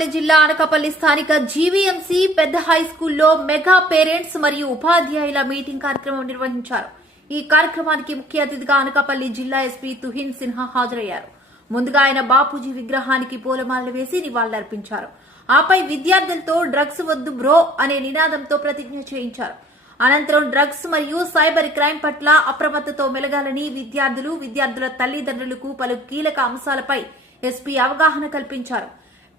అనకాపల్లి జిల్లా అనకాపల్లి స్థానిక జీవీఎంసీ పెద్ద హై స్కూల్లో మెగా పేరెంట్స్ మరియు ఉపాధ్యాయుల మీటింగ్ కార్యక్రమం నిర్వహించారు. ఈ కార్యక్రమానికి ముఖ్య అతిథిగా అనకాపల్లి జిల్లా ఎస్పీ తుహిన్ సిన్హా హాజరయ్యారు. ముందుగా ఆయన బాపూజీ విగ్రహానికి పూలమాలలు వేసి నివాళులర్పించారు. ఆపై విద్యార్థులతో డ్రగ్స్ వద్దు బ్రో అనే నినాదంతో ప్రతిజ్ఞ చేయించారు. అనంతరం డ్రగ్స్ మరియు సైబర్ క్రైమ్ పట్ల అప్రమత్తతో మెలగాలని విద్యార్థులు విద్యార్థుల తల్లిదండ్రులకు పలు కీలక అంశాలపై ఎస్పీ అవగాహన కల్పించారు.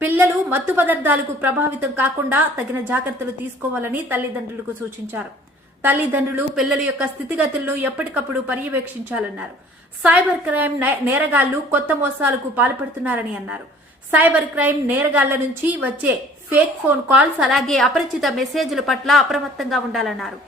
పిల్లలు మత్తు పదార్థాలకు ప్రభావితం కాకుండా తగిన జాగ్రత్తలు తీసుకోవాలని తల్లిదండ్రులకు సూచించారు. తల్లిదండ్రులు పిల్లల యొక్క స్థితిగతులను ఎప్పటికప్పుడు పర్యవేక్షించాలన్నారు. సైబర్ క్రైమ్ నే- నేరగాళ్ళు కొత్త మోసాలకు పాల్పడుతున్నారని అన్నారు. సైబర్ క్రైమ్ నేరగాళ్ళ నుంచి వచ్చే ఫేక్ ఫోన్ కాల్స్ అలాగే అపరిచిత మెసేజ్ల పట్ల అప్రమత్తంగా ఉండాలన్నారు.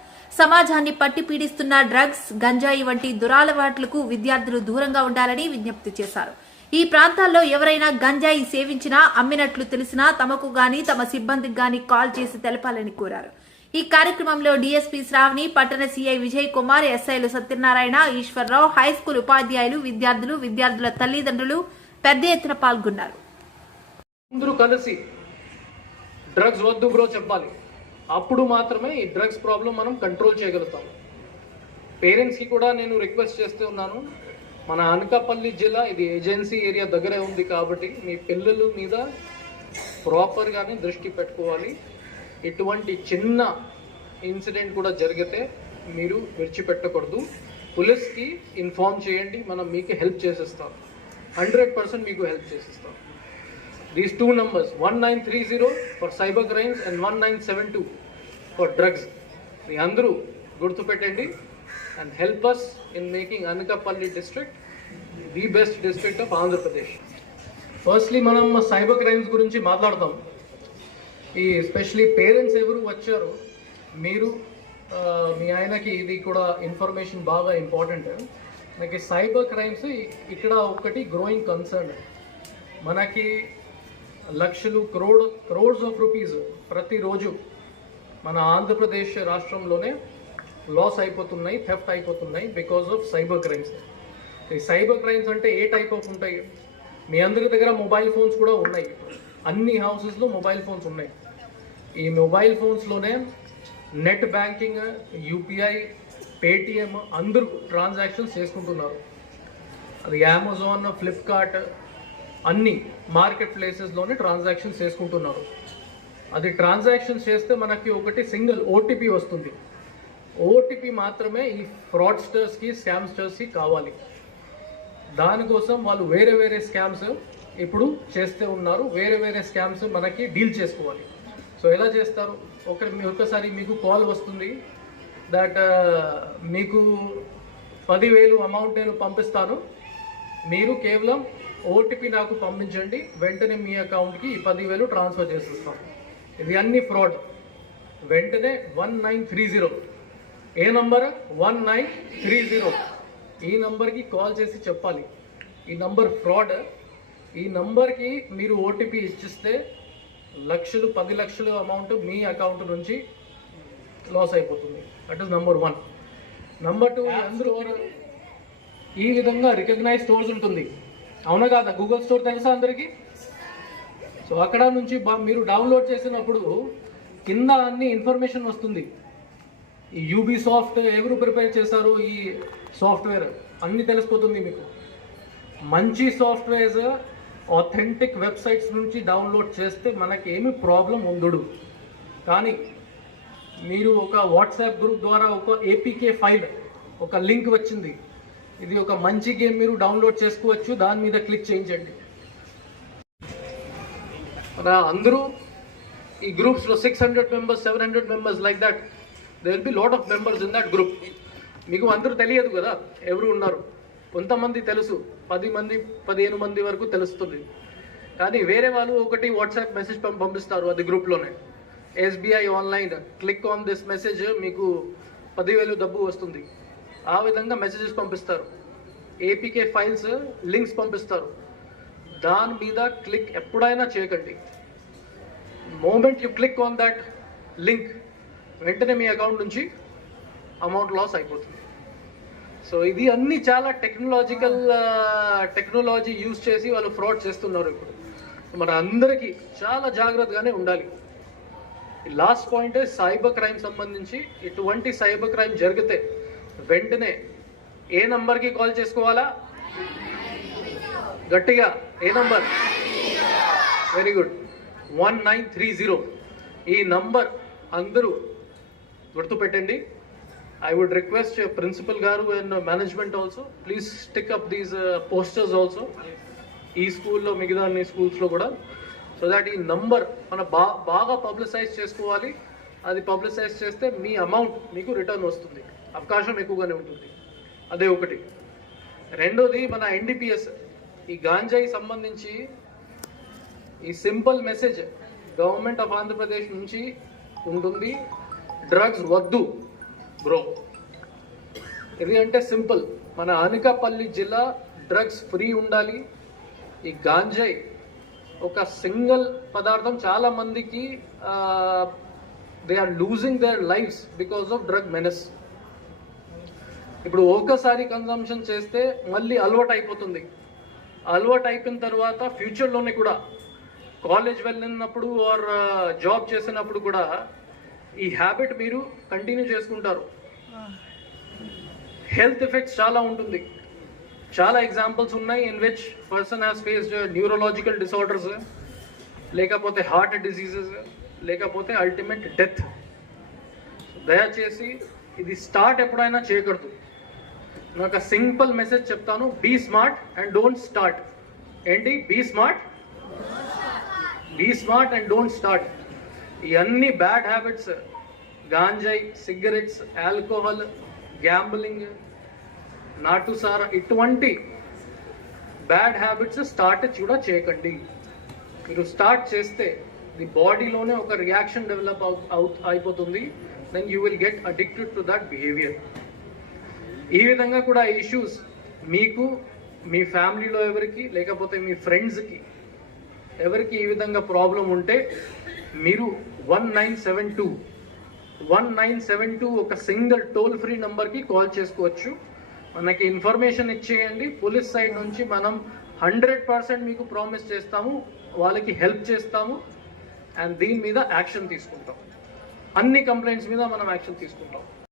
సమాజాన్ని పట్టి పీడిస్తున్న డ్రగ్స్ గంజాయి వంటి దురాలవాట్లకు విద్యార్థులు దూరంగా ఉండాలని విజ్ఞప్తి చేశారు. ఈ ప్రాంతాల్లో ఎవరైనా గంజాయి సేవించినా అమ్మినట్లు తెలిసినా తమకు గాని తమ సిబ్బందికి గాని కాల్ చేసి తెలపాలని కోరారు. ఈ కార్యక్రమంలో డీఎస్పీ శ్రావణి పట్టణ సీఐ విజయ్ కుమార్ ఎస్ఐలు సత్యనారాయణ ఈశ్వరరావు హై స్కూల్ ఉపాధ్యాయులు విద్యార్థులు విద్యార్థుల తల్లిదండ్రులు పెద్ద ఎత్తున పాల్గొన్నారు. అందరూ కలిసి డ్రగ్స్ వద్దు బ్రో చెప్పాలి. అప్పుడు మాత్రమే ఈ డ్రగ్స్ ప్రాబ్లం మనం కంట్రోల్ చేయగలుగుతాం. పేరెంట్స్కి కూడా నేను రిక్వెస్ట్ చేస్తూ ఉన్నాను. మన అనకాపల్లి జిల్లా ఇది ఏజెన్సీ ఏరియా దగ్గరే ఉంది కాబట్టి మీ పిల్లల మీద ప్రాపర్గానే దృష్టి పెట్టుకోవాలి. ఇటువంటి చిన్న ఇన్సిడెంట్ కూడా జరిగితే మీరు విడిచిపెట్టకూడదు. పోలీస్కి ఇన్ఫార్మ్ చేయండి. మనం మీకు హెల్ప్ చేసేస్తాం. హండ్రెడ్ పర్సెంట్ మీకు హెల్ప్ చేసేస్తాం. These two numbers 1930 for cyber crimes and 1972 for drugs. మీ అందరూ గుర్తుపెట్టండి. And help us in making Anakapalli the best best district of Andhra Pradesh firstly మనం సైబర్ క్రైమ్స్ గురించి మాట్లాడతాం. ఈ ఎస్పెషలీ పేరెంట్స్ ఎవరు వచ్చారు మీరు మీ ఆయనకి ఇది కూడా ఇన్ఫర్మేషన్ బాగా ఇంపార్టెంట్ మనకి సైబర్ క్రైమ్స్ ఇక్కడ ఒకటి గ్రోయింగ్ కన్సర్న్ మనకి లక్షలు క్రోడ్ క్రోడ్స్ ఆఫ్ రూపీస్ ప్రతిరోజు మన ఆంధ్రప్రదేశ్ రాష్ట్రంలోనే లాస్ అయిపోతున్నాయి థెఫ్ట్ అయిపోతున్నాయి బికాస్ ఆఫ్ సైబర్ క్రైమ్స్ ఈ సైబర్ క్రైమ్స్ అంటే ఏ టైప్ ఆఫ్ ఉంటాయి? మీ అందరి దగ్గర మొబైల్ ఫోన్స్ కూడా ఉన్నాయి. అన్ని హౌసెస్లో మొబైల్ ఫోన్స్ ఉన్నాయి. ఈ మొబైల్ ఫోన్స్లోనే నెట్ బ్యాంకింగ్ యూపీఐ పేటిఎం అందరూ ట్రాన్సాక్షన్స్ చేసుకుంటున్నారు. అది అమెజాన్ ఫ్లిప్కార్ట్ అన్ని మార్కెట్ ప్లేసెస్లోనే ట్రాన్సాక్షన్స్ చేసుకుంటున్నారు. అది ట్రాన్సాక్షన్స్ చేస్తే మనకి ఒకటి సింగిల్ ఓటీపీ వస్తుంది. ఓటీపీ మాత్రమే ఈ ఫ్రాడ్స్టర్స్కి స్కామ్స్టర్స్కి కావాలి. దానికోసం వాళ్ళు వేరే వేరే స్కామ్స్ ఇప్పుడు చేస్తూ ఉన్నారు. వేరే వేరే స్కామ్స్ మనకి డీల్ చేసుకోవాలి. సో ఎలా చేస్తారు? ఒక ఒక్కసారి మీకు కాల్ వస్తుంది దట్ uh, మీకు పదివేలు అమౌంట్ నేను పంపిస్తాను. మీరు కేవలం ఓటీపీ నాకు పంపించండి. వెంటనే మీ అకౌంట్కి ఈ పదివేలు ట్రాన్స్ఫర్ చేసేస్తాం. ఇది అన్ని ఫ్రాడ్. వెంటనే వన్ నైన్ త్రీ జీరో. ఏ number? One nine three zero. ఈ నంబర్కి కాల్ చేసి చెప్పాలి. ఈ నంబర్ ఫ్రాడ్. ఈ నంబర్కి మీరు ఓటీపీ ఇచ్చిస్తే లక్షలు పది లక్షలు అమౌంట్ మీ అకౌంట్ నుంచి లాస్ అయిపోతుంది. That is number one number two అందరూ ఈ విధంగా రికగ్నైజ్ స్టోర్స్ ఉంటుంది. అవునా కాదా? గూగుల్ స్టోర్ తెలుసా అందరికీ? సో అక్కడ నుంచి మీరు డౌన్లోడ్ చేసినప్పుడు కింద అన్ని ఇన్ఫర్మేషన్ వస్తుంది. యూబీ సాఫ్ట్ ఎవరు ప్రిపేర్ చేశారు ఈ సాఫ్ట్వేర్ అన్నీ తెలిసిపోతుంది మీకు. మంచి సాఫ్ట్వేర్స్ ఆథెంటిక్ వెబ్సైట్స్ నుంచి డౌన్లోడ్ చేస్తే మనకి ఏమి ప్రాబ్లం ఉండడు కానీ మీరు ఒక వాట్సాప్ గ్రూప్ ద్వారా ఒక ఏపీకే ఫైల్ ఒక లింక్ వచ్చింది. ఇది ఒక మంచి గేమ్ మీరు డౌన్లోడ్ చేసుకోవచ్చు. దాని మీద క్లిక్ చేయించండి. అందరూ ఈ గ్రూప్స్లో six hundred members seven hundred members like that there will be lot of members in that group మీకు అందరూ తెలియదు కదా ఎవరు ఉన్నారు? కొంతమంది తెలుసు పది మంది పదిహేను మంది వరకు తెలుస్తుంది. కానీ వేరే వాళ్ళు ఒకటి వాట్సాప్ మెసేజ్ పంపిస్తారు అది గ్రూప్లోనే SBI online click on this message మీకు పదివేలు డబ్బు వస్తుంది. ఆ విధంగా మెసేజెస్ పంపిస్తారు. ఏపీకే ఫైల్స్ లింక్స్ పంపిస్తారు. దాని మీద క్లిక్ ఎప్పుడైనా చేయకండి. Moment you click on that link వెంటనే మీ అకౌంట్ నుంచి అమౌంట్ లాస్ అయిపోతుంది. సో ఇది అన్ని చాలా టెక్నాలజికల్ టెక్నాలజీ యూజ్ చేసి వాళ్ళు ఫ్రాడ్ చేస్తున్నారు ఇప్పుడు. మన అందరికీ చాలా జాగ్రత్తగానే ఉండాలి. లాస్ట్ పాయింట్ సైబర్ క్రైమ్ సంబంధించి ఇటువంటి సైబర్ క్రైమ్ జరిగితే వెంటనే ఏ నంబర్కి కాల్ చేసుకోవాలా? గట్టిగా ఏ number? Very good. One nine three zero. ఈ నంబర్ అందరూ గుర్తుపెట్టండి ఐ వుడ్ రిక్వెస్ట్ ప్రిన్సిపల్ గారు and management also please stick up these posters also ఈ స్కూల్లో మిగతా అన్ని స్కూల్స్లో కూడా. సో దాట్ ఈ నంబర్ మన బా బాగా పబ్లిసైజ్ చేసుకోవాలి. అది పబ్లిసైజ్ చేస్తే మీ అమౌంట్ మీకు రిటర్న్ వస్తుంది. అవకాశం ఎక్కువగానే ఉంటుంది. అదే ఒకటి. రెండోది మన ఎన్డీపీఎస్ ఈ గాంజాయి సంబంధించి ఈ simple message government of Andhra Pradesh నుంచి ఉంటుంది. డ్రగ్స్ వద్దు బ్రో. ఇది అంటే సింపుల్. మన అనకాపల్లి జిల్లా డ్రగ్స్ ఫ్రీ ఉండాలి. ఈ గాంజాయి ఒక సింగిల్ పదార్థం చాలా మందికి they are losing their lives because of drug menace ఇప్పుడు ఒక్కసారి కన్సంప్షన్ చేస్తే మళ్ళీ అలవాటు అయిపోతుంది. అలవాటు అయిపోయిన తర్వాత ఫ్యూచర్లోనే కూడా కాలేజ్ వెళ్ళినప్పుడు ఆర్ జాబ్ చేసినప్పుడు కూడా ఈ హ్యాబిట్ మీరు కంటిన్యూ చేసుకుంటారు. హెల్త్ ఎఫెక్ట్స్ చాలా ఉంటుంది. చాలా ఎగ్జాంపుల్స్ ఉన్నాయి in which person has faced neurological disorders లేకపోతే హార్ట్ డిసీజెస్ లేకపోతే అల్టిమేట్ డెత్ దయచేసి ఇది స్టార్ట్ ఎప్పుడైనా చేయకూడదు. నేను ఒక సింపుల్ మెసేజ్ చెప్తాను. Be smart and don't start ఏంటి? Be smart be smart and don't start ఇవన్నీ బ్యాడ్ హ్యాబిట్స్. గాంజాయి సిగరెట్స్ ఆల్కహాల్ గ్యాంబ్లింగ్ నాటుసారా ఇటువంటి బ్యాడ్ హ్యాబిట్స్ స్టార్ట్ కూడా చేయకండి. మీరు స్టార్ట్ చేస్తే ది బాడీలోనే ఒక రియాక్షన్ డెవలప్ అవుట్ అయిపోతుంది. Then you will get addicted to that behaviour ఈ విధంగా కూడా ఇష్యూస్ మీకు మీ ఫ్యామిలీలో ఎవరికి లేకపోతే మీ ఫ్రెండ్స్కి ఎవరికి ఈ విధంగా ప్రాబ్లం ఉంటే మీరు one nine seven two one nine seven two ఒక సింగిల్ టోల్ ఫ్రీ నెంబర్కి కాల్ చేసుకోవచ్చు. మనకి ఇన్ఫర్మేషన్ ఇచ్చేయండి. పోలీస్ సైడ్ నుంచి మనం హండ్రెడ్ పర్సెంట్ మీకు ప్రామిస్ చేస్తాము. వాళ్ళకి హెల్ప్ చేస్తాము. అండ్ దీని మీద యాక్షన్ తీసుకుంటాం. అన్ని కంప్లైంట్స్ మీద మనం యాక్షన్ తీసుకుంటాం.